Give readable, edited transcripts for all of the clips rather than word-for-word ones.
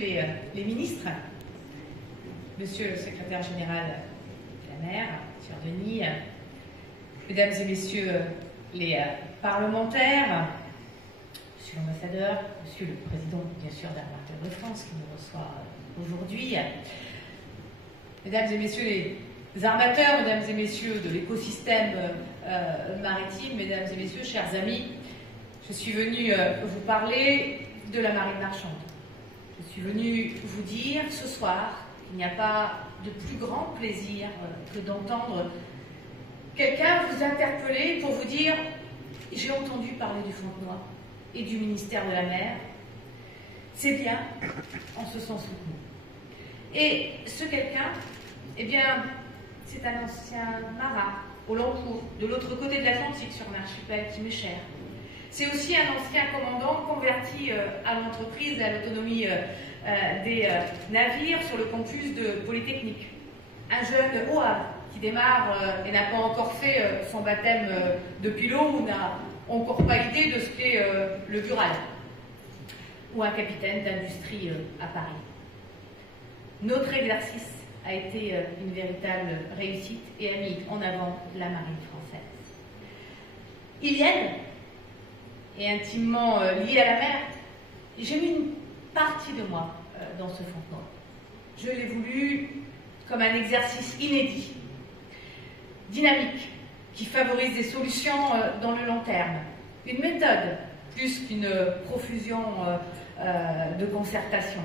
les ministres, Monsieur le secrétaire général de la mer, Monsieur Denis, Mesdames et Messieurs les parlementaires, Monsieur l'ambassadeur, Monsieur le président, bien sûr, d'Armateurs de France, qui nous reçoit aujourd'hui, Mesdames et Messieurs les armateurs, Mesdames et Messieurs de l'écosystème maritime, Mesdames et Messieurs, chers amis, je suis venue vous parler de la marine marchande. Je suis venue vous dire ce soir qu'il n'y a pas de plus grand plaisir que d'entendre quelqu'un vous interpeller pour vous dire « J'ai entendu parler du Fontenoy et du ministère de la Mer. C'est bien, on se sent soutenu. » Et ce quelqu'un, eh bien, c'est un ancien marin au long cours, de l'autre côté de l'Atlantique, sur un archipel qui m'est cher. C'est aussi un ancien commandant converti à l'entreprise et à l'autonomie des navires sur le campus de Polytechnique. Un jeune au Havre qui démarre et n'a pas encore fait son baptême de pilote ou n'a encore pas idée de ce qu'est le Bural. Ou un capitaine d'industrie à Paris. Notre exercice a été une véritable réussite et a mis en avant la marine française. Ilienne est intimement liée à la mer. J'ai mis une partie de moi dans ce Fontenoy. Je l'ai voulu comme un exercice inédit, dynamique, qui favorise des solutions dans le long terme. Une méthode, plus qu'une profusion de concertation.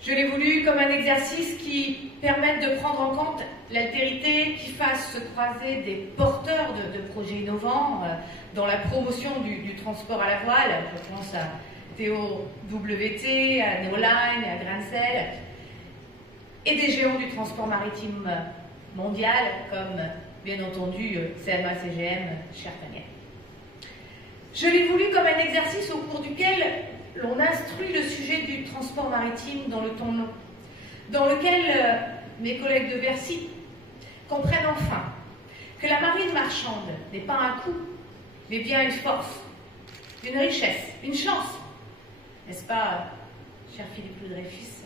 Je l'ai voulu comme un exercice qui permette de prendre en compte l'altérité, qui fasse se croiser des porteurs de projets innovants dans la promotion du transport à la voile. Je pense à TOWT, à Neoline, à Grancel, et des géants du transport maritime mondial, comme bien entendu CMA-CGM, Chertanier. Je l'ai voulu comme un exercice au cours duquel l'on instruit le sujet du transport maritime dans le ton long, dans lequel mes collègues de Bercy comprennent enfin que la marine marchande n'est pas un coût, mais bien une force, une richesse, une chance. N'est-ce pas, cher Philippe Le Dreyfus,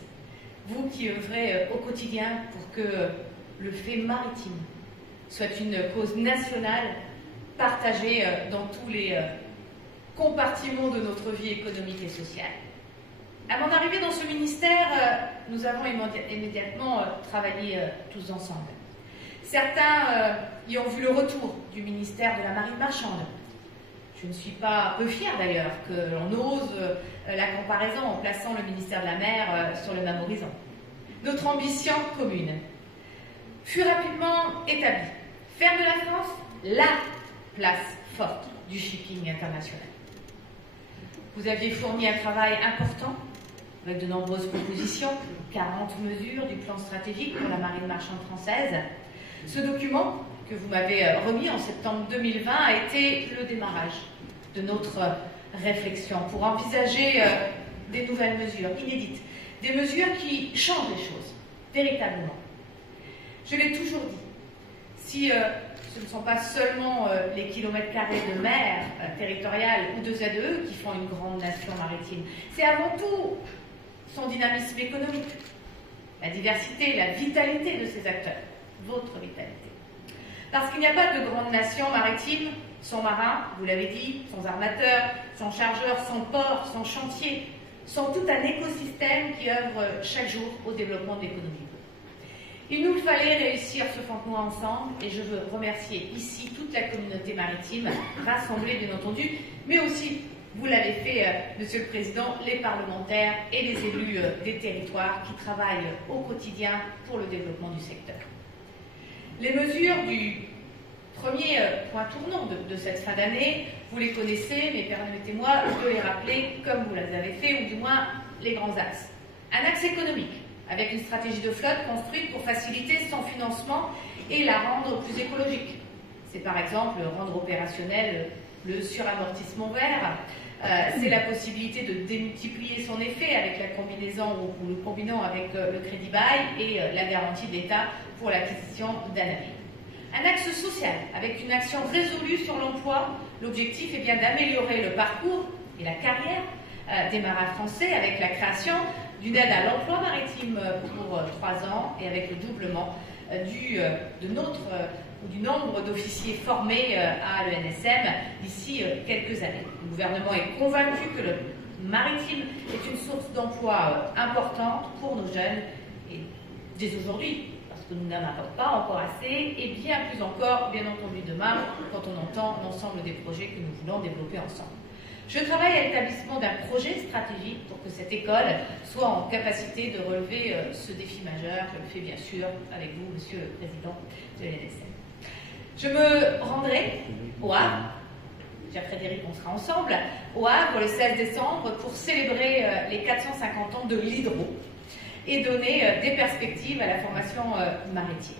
vous qui œuvrez au quotidien pour que le fait maritime soit une cause nationale partagée dans tous les compartiments de notre vie économique et sociale. À mon arrivée dans ce ministère, nous avons immédiatement travaillé tous ensemble. Certains y ont vu le retour du ministère de la Marine marchande. Je ne suis pas peu fière d'ailleurs que l'on ose la comparaison en plaçant le ministère de la Mer sur le même horizon. Notre ambition commune fut rapidement établie. Faire de la France la place forte du shipping international. Vous aviez fourni un travail important avec de nombreuses propositions, 40 mesures du plan stratégique pour la marine marchande française. Ce document que vous m'avez remis en septembre 2020 a été le démarrage de notre réflexion pour envisager des nouvelles mesures inédites, des mesures qui changent les choses, véritablement. Je l'ai toujours dit, si ce ne sont pas seulement les kilomètres carrés de mer territoriale ou de ZEE qui font une grande nation maritime, c'est avant tout son dynamisme économique, la diversité, la vitalité de ses acteurs, votre vitalité. Parce qu'il n'y a pas de grande nation maritime sans marins, vous l'avez dit, sans armateurs, sans chargeurs, sans ports, sans chantiers, sans tout un écosystème qui œuvre chaque jour au développement de l'économie. Il nous fallait réussir ce Fontenoy ensemble et je veux remercier ici toute la communauté maritime, rassemblée bien entendu, mais aussi, vous l'avez fait, Monsieur le Président, les parlementaires et les élus des territoires qui travaillent au quotidien pour le développement du secteur. Les mesures du premier point tournant de cette fin d'année, vous les connaissez, mais permettez-moi de les rappeler comme vous les avez fait, ou du moins les grands axes. Un axe économique, avec une stratégie de flotte construite pour faciliter son financement et la rendre plus écologique. C'est par exemple rendre opérationnel le suramortissement vert, c'est la possibilité de démultiplier son effet avec la combinaison ou le combinant avec le crédit bail et la garantie de l'État pour l'acquisition d'un navire. Un axe social avec une action résolue sur l'emploi. L'objectif est bien d'améliorer le parcours et la carrière des marins français avec la création d'une aide à l'emploi maritime pour 3 ans et avec le doublement du nombre d'officiers formés à l'ENSM d'ici quelques années. Le gouvernement est convaincu que le maritime est une source d'emploi importante pour nos jeunes et dès aujourd'hui, parce que nous n'en avons pas encore assez, et bien plus encore, bien entendu, demain, quand on entend l'ensemble des projets que nous voulons développer ensemble. Je travaille à l'établissement d'un projet stratégique pour que cette école soit en capacité de relever ce défi majeur. Je le fais bien sûr avec vous, Monsieur le Président de l'ENSM. Je me rendrai au Havre, Frédéric, on sera ensemble, au Havre le 16 décembre pour célébrer les 450 ans de l'hydro et donner des perspectives à la formation maritime.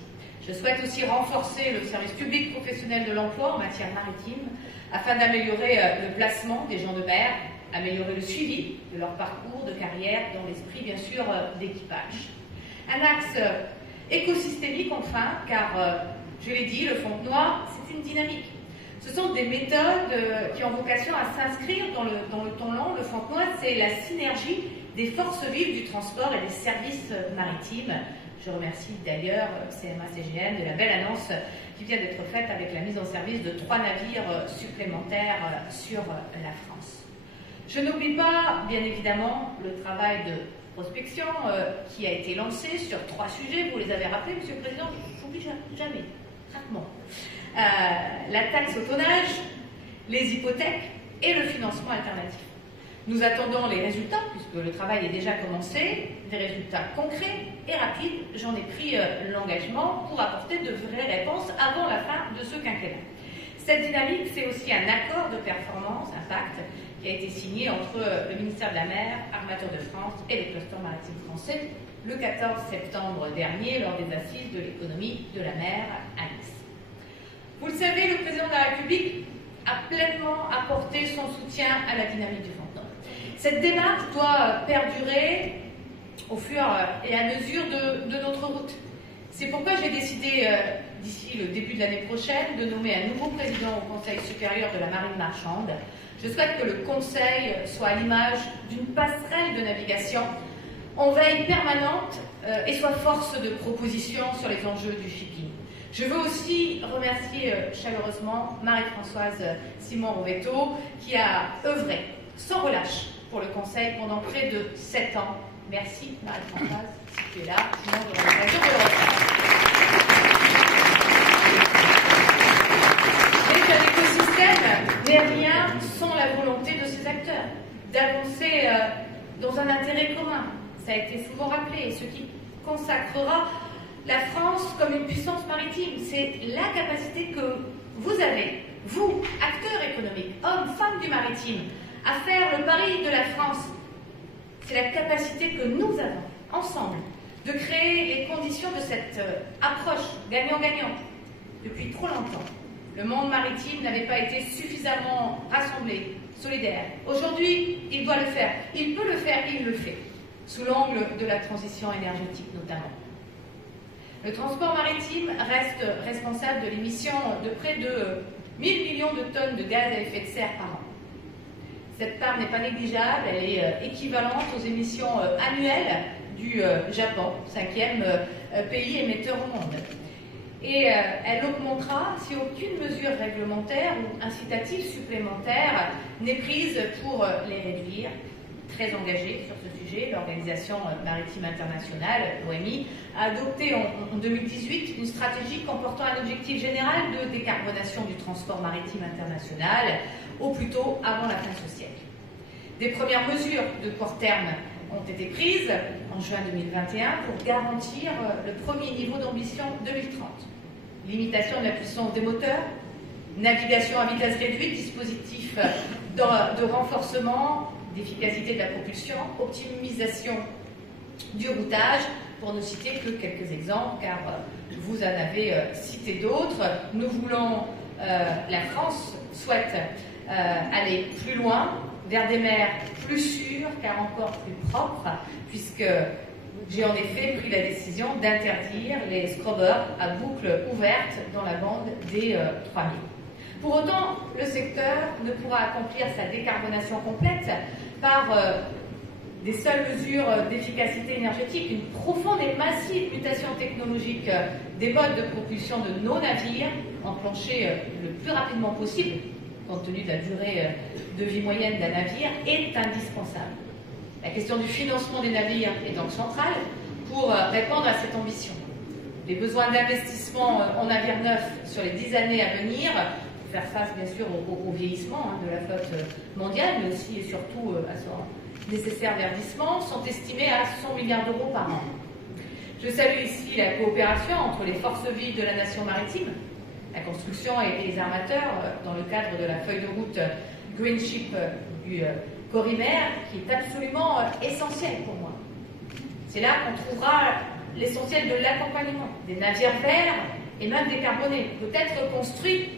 Je souhaite aussi renforcer le service public professionnel de l'emploi en matière maritime afin d'améliorer le placement des gens de mer, améliorer le suivi de leur parcours de carrière dans l'esprit, bien sûr, d'équipage. Un axe écosystémique, enfin, car, je l'ai dit, le Fontenoy, c'est une dynamique. Ce sont des méthodes qui ont vocation à s'inscrire dans le temps long. Le Fontenoy, c'est la synergie des forces vives du transport et des services maritimes. Je remercie d'ailleurs CMA-CGM de la belle annonce qui vient d'être faite avec la mise en service de 3 navires supplémentaires sur la France. Je n'oublie pas, bien évidemment, le travail de prospection qui a été lancé sur 3 sujets. Vous les avez rappelés, Monsieur le Président, je n'oublie jamais, rarement. La taxe au tonnage, les hypothèques et le financement alternatif. Nous attendons les résultats, puisque le travail est déjà commencé, des résultats concrets et rapides. J'en ai pris l'engagement pour apporter de vraies réponses avant la fin de ce quinquennat. Cette dynamique, c'est aussi un accord de performance, un pacte, qui a été signé entre le ministère de la Mer, Armateurs de France et les clusters maritimes français le 14 septembre dernier lors des assises de l'économie de la mer à Nice. Vous le savez, le président de la République a pleinement apporté son soutien à la dynamique du Fontenoy. Cette démarche doit perdurer au fur et à mesure de notre route. C'est pourquoi j'ai décidé, d'ici le début de l'année prochaine, de nommer un nouveau président au Conseil supérieur de la marine marchande. Je souhaite que le Conseil soit à l'image d'une passerelle de navigation en veille permanente et soit force de proposition sur les enjeux du shipping. Je veux aussi remercier chaleureusement Marie-Françoise Simon-Rovetto qui a œuvré sans relâche pour le Conseil pendant près de 7 ans. Merci Marie-Françoise, si tu es là, sinon je vais l'occasion de le refaire. Mais un écosystème n'est rien sans la volonté de ses acteurs d'avancer dans un intérêt commun. Ça a été souvent rappelé, ce qui consacrera la France comme une puissance maritime. C'est la capacité que vous avez, vous, acteurs économiques, hommes, femmes du maritime, à faire le pari de la France. C'est la capacité que nous avons, ensemble, de créer les conditions de cette approche gagnant-gagnant. Depuis trop longtemps, le monde maritime n'avait pas été suffisamment rassemblé, solidaire. Aujourd'hui, il doit le faire. Il peut le faire, il le fait, sous l'angle de la transition énergétique notamment. Le transport maritime reste responsable de l'émission de près de 1000 millions de tonnes de gaz à effet de serre par an. Cette part n'est pas négligeable, elle est équivalente aux émissions annuelles du Japon, 5e pays émetteur au monde. Et elle augmentera si aucune mesure réglementaire ou incitative supplémentaire n'est prise pour les réduire. Très engagée sur ce sujet, l'Organisation maritime internationale, l'OMI, a adopté en 2018 une stratégie comportant un objectif général de décarbonation du transport maritime international, au plus tôt avant la fin de ce siècle. Des premières mesures de court terme ont été prises en juin 2021 pour garantir le premier niveau d'ambition 2030. Limitation de la puissance des moteurs, navigation à vitesse réduite, dispositif de renforcement d'efficacité de la propulsion, optimisation du routage, pour ne citer que quelques exemples, car vous en avez cité d'autres. Nous voulons, la France souhaite aller plus loin, vers des mers plus sûres, car encore plus propres, puisque j'ai en effet pris la décision d'interdire les scrubbers à boucle ouverte dans la bande des 3000. Pour autant, le secteur ne pourra accomplir sa décarbonation complète par des seules mesures d'efficacité énergétique. Une profonde et massive mutation technologique des modes de propulsion de nos navires, enclenchée le plus rapidement possible, compte tenu de la durée de vie moyenne d'un navire, est indispensable. La question du financement des navires est donc centrale pour répondre à cette ambition. Les besoins d'investissement en navires neufs sur les 10 années à venir, pour faire face bien sûr au vieillissement de la flotte mondiale, mais aussi et surtout à son nécessaire verdissement, sont estimés à 100 milliards d'euros par an. Je salue ici la coopération entre les forces vives de la nation maritime, la construction et les armateurs dans le cadre de la feuille de route Green Ship du Corimer, qui est absolument essentielle pour moi. C'est là qu'on trouvera l'essentiel de l'accompagnement des navires verts et même décarbonés, peut-être construits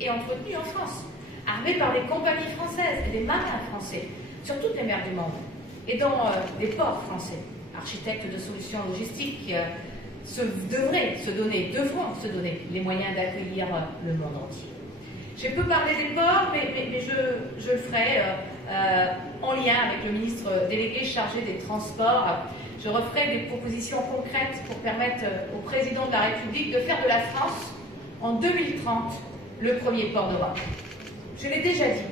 et entretenus en France, armés par des compagnies françaises et des marins français, sur toutes les mers du monde, et dans des ports français. Architectes de solutions logistiques devront se donner les moyens d'accueillir le monde entier. Je peux parler des ports, mais je le ferai en lien avec le ministre délégué chargé des Transports. Je referai des propositions concrètes pour permettre au président de la République de faire de la France, en 2030, le premier port d'Europe. Je l'ai déjà dit,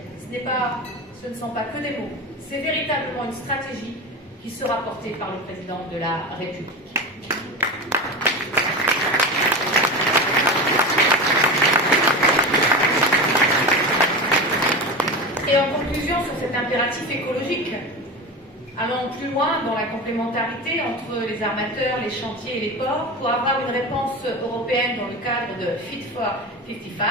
ce ne sont pas que des mots, c'est véritablement une stratégie qui sera portée par le président de la République. Et en conclusion sur cet impératif écologique, allons plus loin dans la complémentarité entre les armateurs, les chantiers et les ports pour avoir une réponse européenne dans le cadre de Fit for 55.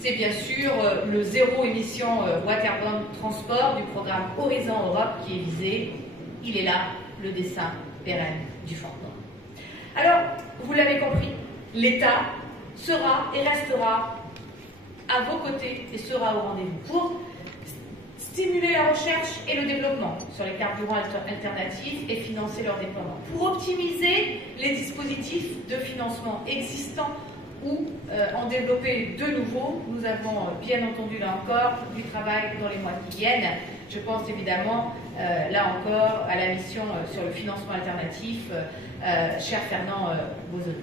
C'est bien sûr le zéro émission waterborne transport du programme Horizon Europe qui est visé. Il est là, le dessin pérenne du Fontenoy. Alors, vous l'avez compris, l'État sera et restera à vos côtés et sera au rendez-vous pour stimuler la recherche et le développement sur les carburants alternatifs et financer leur déploiement, pour optimiser les dispositifs de financement existants ou en développer de nouveaux. Nous avons bien entendu là encore du travail dans les mois qui viennent. Je pense évidemment là encore à la mission sur le financement alternatif, cher Fernand Bozon.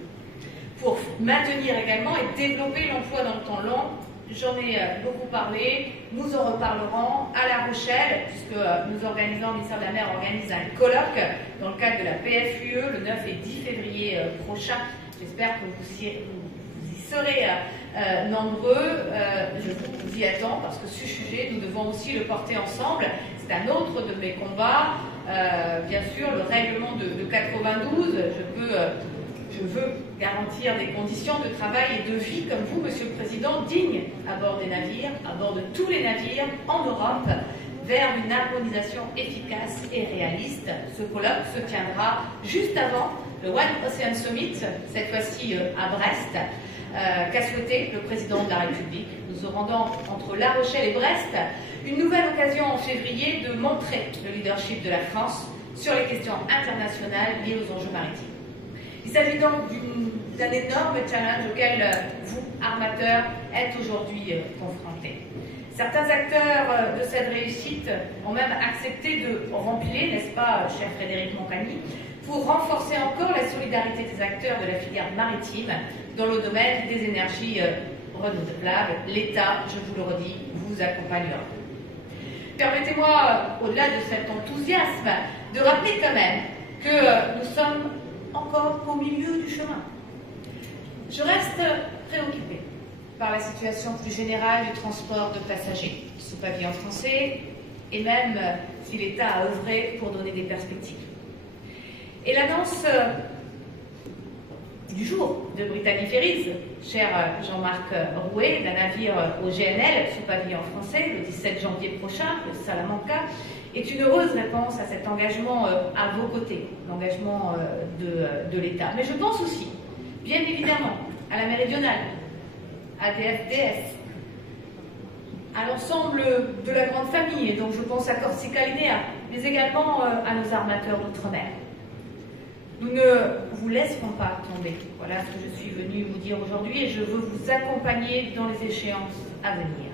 Pour maintenir également et développer l'emploi dans le temps long, j'en ai beaucoup parlé, nous en reparlerons à La Rochelle, puisque nous organisons, le ministère de la Mer organise un colloque dans le cadre de la PFUE le 9 et 10 février prochain. J'espère que vous y serez nombreux. Je vous y attends parce que ce sujet, nous devons aussi le porter ensemble. C'est un autre de mes combats. Bien sûr, le règlement de 92, je veux garantir des conditions de travail et de vie, comme vous, Monsieur le Président, dignes à bord des navires, à bord de tous les navires en Europe, vers une harmonisation efficace et réaliste. Ce colloque se tiendra juste avant le One Ocean Summit, cette fois-ci à Brest, qu'a souhaité le Président de la République. Nous aurons donc, entre La Rochelle et Brest, une nouvelle occasion en février de montrer le leadership de la France sur les questions internationales liées aux enjeux maritimes. Il s'agit donc d'un énorme challenge auquel vous, armateurs, êtes aujourd'hui confrontés. Certains acteurs de cette réussite ont même accepté de remplir, n'est-ce pas, cher Frédéric Moncagny, pour renforcer encore la solidarité des acteurs de la filière maritime dans le domaine des énergies renouvelables. L'État, je vous le redis, vous accompagnera. Permettez-moi, au-delà de cet enthousiasme, de rappeler quand même que nous sommes encore au milieu du chemin. Je reste préoccupée par la situation plus générale du transport de passagers sous pavillon français, et même si l'État a œuvré pour donner des perspectives. Et l'annonce du jour de Brittany Ferries, cher Jean-Marc Rouet, d'un navire au GNL sous pavillon français le 17 janvier prochain, le Salamanca, est une heureuse réponse à cet engagement à vos côtés, l'engagement de l'État. Mais je pense aussi, bien évidemment, à la Méridionale, à DFDS, à l'ensemble de la grande famille, et donc je pense à Corsica Linea, mais également à nos armateurs d'outre-mer. Nous ne vous laisserons pas tomber. Voilà ce que je suis venue vous dire aujourd'hui et je veux vous accompagner dans les échéances à venir.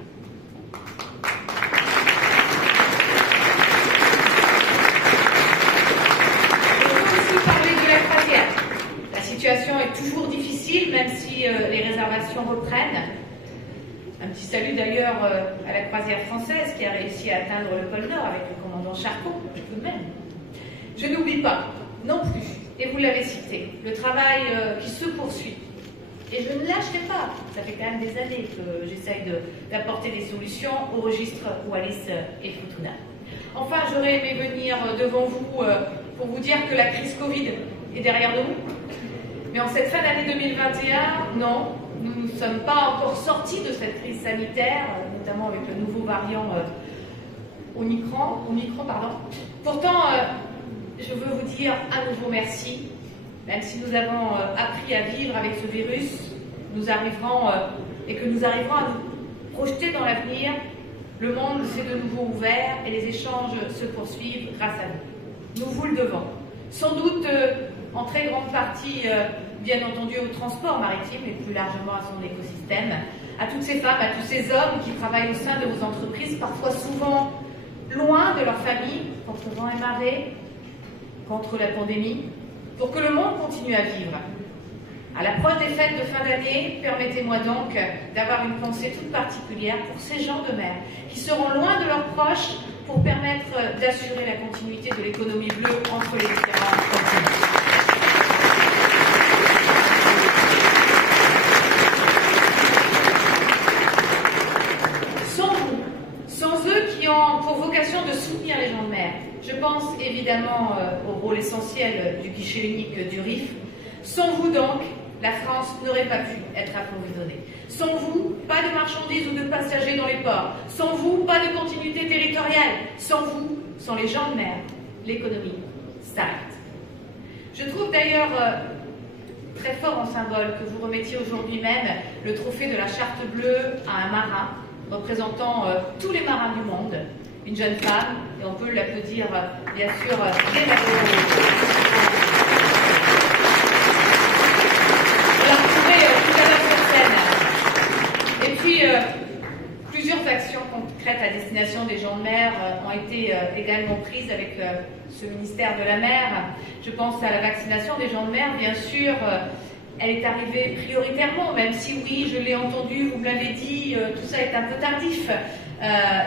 Je veux aussi parler de la croisière. La situation est toujours difficile, même si les réservations reprennent. Un petit salut d'ailleurs à la croisière française qui a réussi à atteindre le pôle Nord avec le commandant Charcot, tout de même. Je n'oublie pas, non plus, et vous l'avez cité, le travail qui se poursuit. Et je ne lâcherai pas, ça fait quand même des années que j'essaye d'apporter des solutions au registre Wallis et Futuna. Enfin, j'aurais aimé venir devant vous pour vous dire que la crise Covid est derrière nous. Mais en cette fin d'année 2021, non, nous ne sommes pas encore sortis de cette crise sanitaire, notamment avec le nouveau variant Omicron. Pourtant, je veux vous dire à nouveau merci. Même si nous avons appris à vivre avec ce virus, nous arriverons et que nous arriverons à nous projeter dans l'avenir, le monde s'est de nouveau ouvert et les échanges se poursuivent grâce à nous. Nous vous le devons. Sans doute en très grande partie, bien entendu, au transport maritime et plus largement à son écosystème, à toutes ces femmes, à tous ces hommes qui travaillent au sein de vos entreprises, parfois souvent loin de leur famille, contre vent et marée, contre la pandémie, pour que le monde continue à vivre. À l'approche des fêtes de fin d'année, permettez-moi donc d'avoir une pensée toute particulière pour ces gens de mer qui seront loin de leurs proches pour permettre d'assurer la continuité de l'économie bleue entre les différents continents. Sans vous, sans eux qui ont pour vocation de soutenir les gens de mer, je pense évidemment au rôle essentiel du guichet unique du RIF. Sans vous donc, la France n'aurait pas pu être approvisionnée. Sans vous, pas de marchandises ou de passagers dans les ports. Sans vous, pas de continuité territoriale. Sans vous, sans les gens de mer, l'économie s'arrête. Je trouve d'ailleurs très fort en symbole que vous remettiez aujourd'hui même le trophée de la Charte bleue à un marin représentant tous les marins du monde. Une jeune femme, et on peut l'applaudir bien sûr dès la tout à l'heure sur scène. Et puis, plusieurs actions concrètes à destination des gens de mer ont été également prises avec ce ministère de la mer. Je pense à la vaccination des gens de mer, bien sûr. Elle est arrivée prioritairement, même si oui, je l'ai entendu, vous me l'avez dit, tout ça est un peu tardif,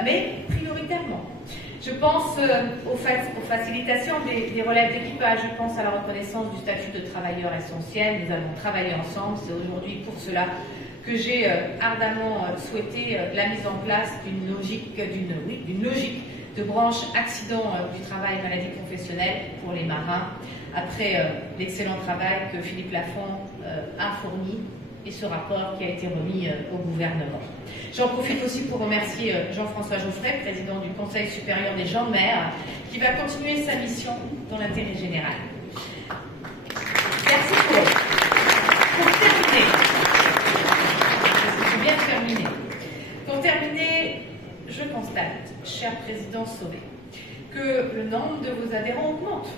mais prioritairement. Je pense aux facilitations des relèves d'équipage, je pense à la reconnaissance du statut de travailleur essentiel. Nous allons travailler ensemble, c'est aujourd'hui pour cela que j'ai ardemment souhaité la mise en place d'une logique de branche accident du travail et maladie professionnelle pour les marins, après l'excellent travail que Philippe Lafont a fourni et ce rapport qui a été remis au gouvernement. J'en profite aussi pour remercier Jean-François Geoffrey, président du Conseil supérieur des gens de mer, qui va continuer sa mission dans l'intérêt général. Merci pour terminer. Je vais bien terminer. Pour terminer, je constate, cher président Sauvé, que le nombre de vos adhérents augmente.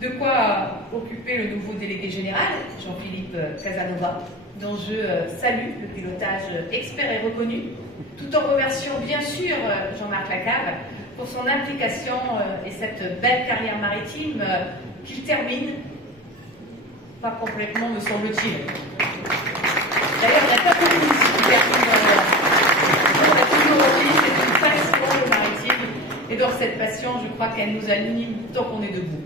De quoi occuper le nouveau délégué général, Jean-Philippe Casanova, dont je salue le pilotage expert et reconnu, tout en remerciant bien sûr Jean-Marc Lacave pour son implication et cette belle carrière maritime qu'il termine, pas complètement me semble-t-il. D'ailleurs, il n'y a pas beaucoup qui terminent on a toujours dit c'est une passion le maritime, et dans cette passion, je crois qu'elle nous anime tant qu'on est debout.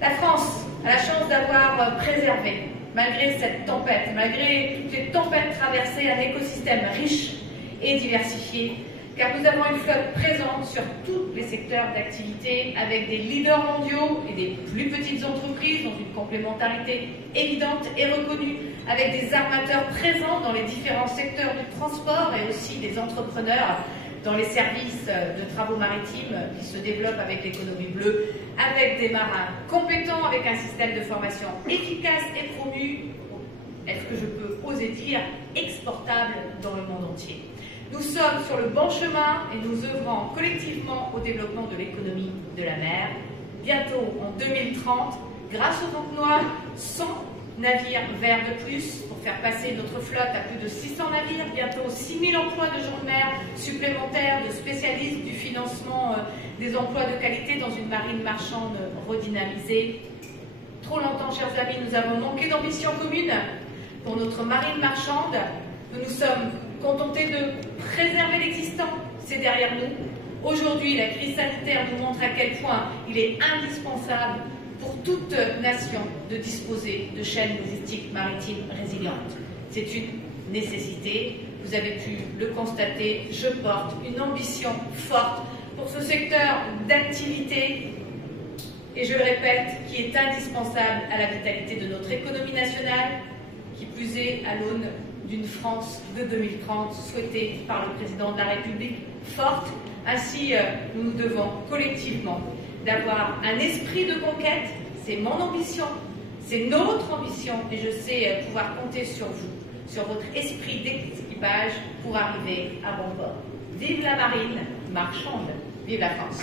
La France a la chance d'avoir préservé, malgré cette tempête, malgré toutes les tempêtes traversées, un écosystème riche et diversifié, car nous avons une flotte présente sur tous les secteurs d'activité, avec des leaders mondiaux et des plus petites entreprises dans une complémentarité évidente et reconnue, avec des armateurs présents dans les différents secteurs du transport et aussi des entrepreneurs dans les services de travaux maritimes qui se développent avec l'économie bleue, avec des marins compétents, avec un système de formation efficace et promu, est-ce que je peux oser dire, exportable dans le monde entier. Nous sommes sur le bon chemin et nous œuvrons collectivement au développement de l'économie de la mer. Bientôt, en 2030, grâce au Fontenoy, 100 navires verts de plus pour faire passer notre flotte à plus de 600 navires, bientôt 6000 emplois de gens de mer supplémentaires, de spécialistes du financement des emplois de qualité dans une marine marchande redynamisée. Trop longtemps, chers amis, nous avons manqué d'ambition commune pour notre marine marchande. Nous nous sommes contentés de préserver l'existant, c'est derrière nous. Aujourd'hui, la crise sanitaire nous montre à quel point il est indispensable pour toute nation de disposer de chaînes logistiques maritimes résilientes. C'est une nécessité, vous avez pu le constater, je porte une ambition forte pour ce secteur d'activité et je le répète, qui est indispensable à la vitalité de notre économie nationale, qui plus est à l'aune d'une France de 2030 souhaitée par le président de la République forte. Ainsi, nous nous devons collectivement d'avoir un esprit de conquête, c'est mon ambition, c'est notre ambition et je sais pouvoir compter sur vous, sur votre esprit d'équipage pour arriver à bon port. Vive la marine marchande, vive la France.